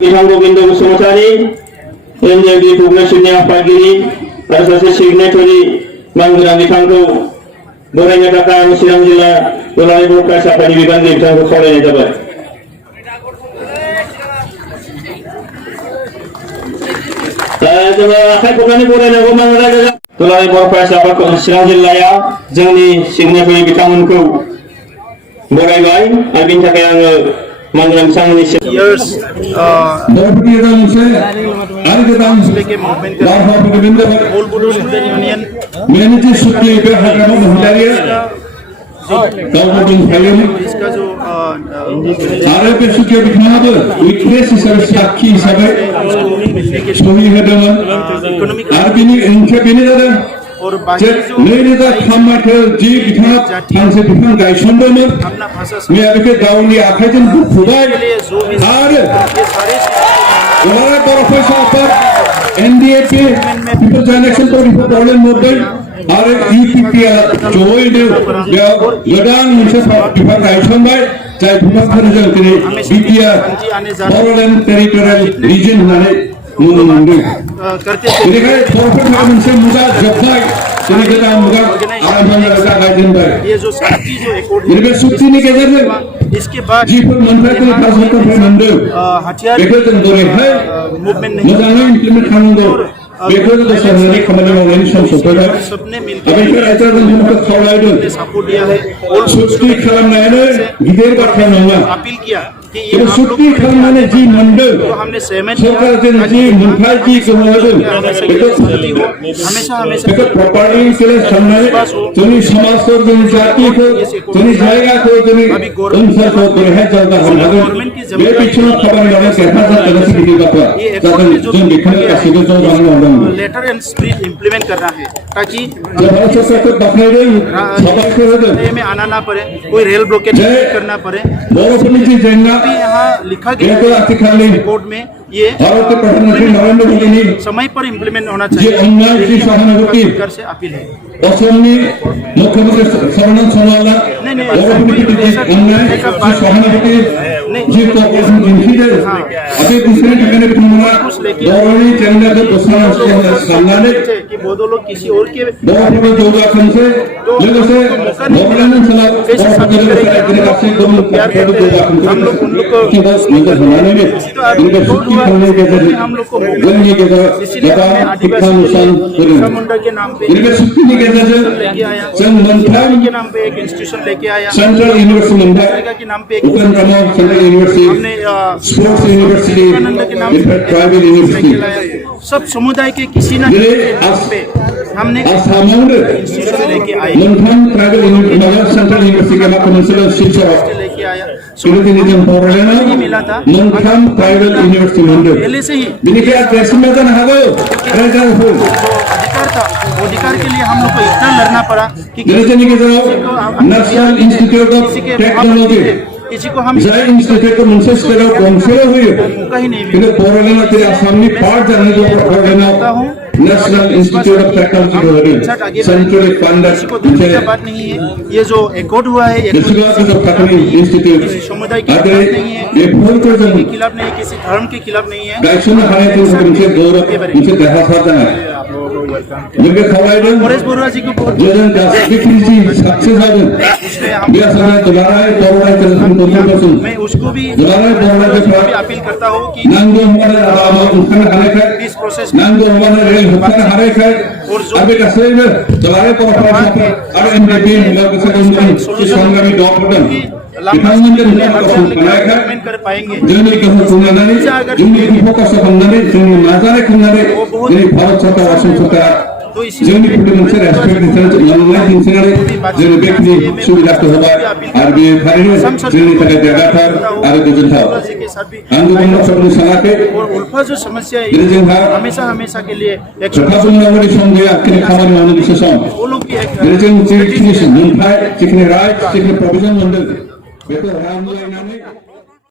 बिथां गोविंद बसुमतारी एनजेबि प्रोग्रेसिभनि आफादगिरि आरो सासे सिगनेटरि मानगोनां बिथांखौ बरायनो थाखाय आं चिरां जिल्ला दुलाराय बर' फरायसा आफादनि बिबानगिरि बिथांखौ खावलायनाय जाबाय। जोङो आखाइ खबनानै बरायनांगौ मानोना दुलाराय बर' फरायसा आफाद चिरां जिल्लाया जोंनि सिगनेटरि बिथांमोनखौ बरायबाय आरो बेनि थाखाय आङो मानगोनां बिथांमोननिसिम इसका जो आरो बे सुखिया बिथाङाबो उइटनेस हिसाबै साखी हिसाबै सहि होदोंमोन आरो बिनि ओंथिया बेनो जादों और बाकी जो 2003 मायथाइयाव जि बिथाङा फांसे बिफां गायसनदोंमोन मैया बेखौ गावनि आखाइजों बुखुबाय आरो दुलाराय बर' फरायसा आफाद एनडिएपि people joint action for problem movement आरो इउपिपिआ जयैनो बेयाव गोदान मोनसे बिफां गायसनबाय जाय बिफांफोरजों दिनै बिटिआर बर'लेण्ड टेरिटरियेल रिजन होननानै मुं मोनदों। बेनिखायनो बर'फोरनि मोनसे मुगा जोबबाय दिनै गोदान मुगा आराम्भ जागायजेनबाय। बे सुक्तिनि गेजेरजों जिफोर मोनथायफोर काश्मीरनिफ्राय मोनदों बेखौ जों बोरैहाय मोजाङै इमप्लिमेन्ट खालामनांगौ बेखौ जों साननानै खामानि मावनायनि सम सफैबाय। बेनिखायनो रायजोआनो जोंखौ खावलायदों सुक्ति खालामनायानो गिदिर बाथ्रा नङा। सुक्ति खालामनानै जि मोनदों सरकारजों जि मोनथाय जि गोमादों बेखौ प्रपारलि इउटिलाइज खालामनानै जोंनि समाजखौ जोंनि जातिखौ जोंनि जायगाखौ जोंनि ओनसोलखौ बोरैहाय जौगाहोनो हागोन बे बिथिङाव खामानि मावनाया देरहासार जागासिनो गिदिर बाथ्रा जादों। जों बेखौनो गासैबो ज' जानानै मावदों। लेटर एंड स्पिरिट इम्प्लीमेंट करना है ताकि भारत सरकारखौ बाख्नायदों साबायखर होदों में आना ना पड़े, कोई रेल ब्लॉकेज करना पड़े। बर'फोरनि जि जेंना यहाँ लिखा गया बेखौ आथिखालनि रिपोर्ट में ये भारत प्रधानमंत्री नरेंद्र मोदी समय पर इम्प्लीमेंट होना जी चाहिए। अन्याय जी सहानुभूति सरकार से अपील है। असमनि मुख्यमंत्री सर्बानंद सोनोवाला बर'फोरनि प्रति अन्याय जी सहानुभूति जी कॉर्पोरेशन दिन्थिदों बे दिन्थिनायनि थाखायनो बिथांमोना बर'नि जेंनाखौ बोस्रांनो साननानै कि बोधो लोग किसी और के बर'फोरखौ जौगाखांसै लोगोसे बर'लेण्ड ओनसोलाव बर'फोरनि लोगोसे गासै गुबुन पार्टिफोरखौ जौगाखांसै नोजोर होनानैनो बेनिफ्राय सुक्ति खालामनायनि गेजेरजों जोंनि गेजेराव गोबां शिक्षा मिशन होदों। बेनिफ्राय सुक्तिनि गेजेरजों जों मोनथाम के नाम पे एक इंस्टीट्यूशन लेके आया, सेंट्रल यूनिवर्सिटी मोनबाय के नाम पे Upendra Nath central university sports university बेनिफ्राय ट्राइबल यूनिवर्सिटी सब समुदाय के किसी न किसी नाम पे हमने आसामावनो इंस्टीट्यूशन लेके आए मोनथाम ट्राइबल यूनिवर्सिटी सेंट्रल यूनिवर्सिटी के माखासे मोनसेल' शिलचराव लेके आया। किन्तु दिनै जों बर'लेण्डआव मोनथाम ट्राइबल यूनिवर्सिटी मोनदों। पहले से ही बेनिखायनो देरसिन जानो हागौ रायजोफोर अधिकार था, वो अधिकार के लिए हम लोग को इतना लड़ना पड़ा कि दिनै जोंनि गेजेराव नेशनल इंस्टीट्यूट ऑफ टेक्नोलॉजी किसी को हम जाय इंस्टीट्यूटखौ मोनसे स्टेटआव गंसेल' होयो किन्तु बर'लेण्डआव दिनै आसामनि पार्ट जानानै दं। बर'लेण्डआव नेशनल इंस्टीट्यूट ऑफ टेक्नोलॉजी को होदों सेंट्रली फंडेड मोनसे बात नहीं है। ये जो एकॉर्ड हुआ है बेसेबां गोजौ थाखोनि इंस्टीट्यूट समुदाय के आरो खिलाफ नहीं है, बेफोरखौ जों खिलाफ नहीं, किसी धर्म के खिलाफ नहीं है। गायसननो हानाया जोंनि मोनसे गौरव मोनसे देरहासार जानाय जोंखौ खावलायदों परेश बरुआ जी को बहुत जों गासैबो जि साक्सेस जादों बे आसामनि दुलाराय बर' रायजोफोरजों मैं उसको भी दुलाराय बर' रायजोफोरा अपील करता हूँ कि नांगौ हमारे लामा ओंखारनो हानायखाय इस प्रोसेस नांगौ हमारे रेल होबथानो हानायखाय आरो बे गासैबो दुलाराय बर' फरायसाफोर आरो एनडिएपि लोगोसे गुबुन संगामि दलफोरजों बिथांमोनजों थानायखाय जोंनि गोहोखौ लानानै जोंनि फोकस खालामनानै जोंनि नाजानाय खालामनानै दिनै भारत सरकार आसाम सरकारा जोंनि प्रति मोनसे रेसपेक्ट मोननाय दिन्थिनानै जोंनो बेखिनि सुबिदाखौ होबाय आरो बे थारैनो जोंनि थाखाय देरगाथाव आरो गोजोनथाव। आं गुबुन बाथ्राखौ सानाखै जो समस्या है दिनै जोंहा हमेशा हमेशा के लिए एक खोथा बुंनांगौनि सम गैया दिनै खामानि मावनांगौसो सम। दिनै जों जिखिनि मोनथाय जिखिनि राइट जिखिनि प्रभिजन मोनदों बेखौ रानलायनानै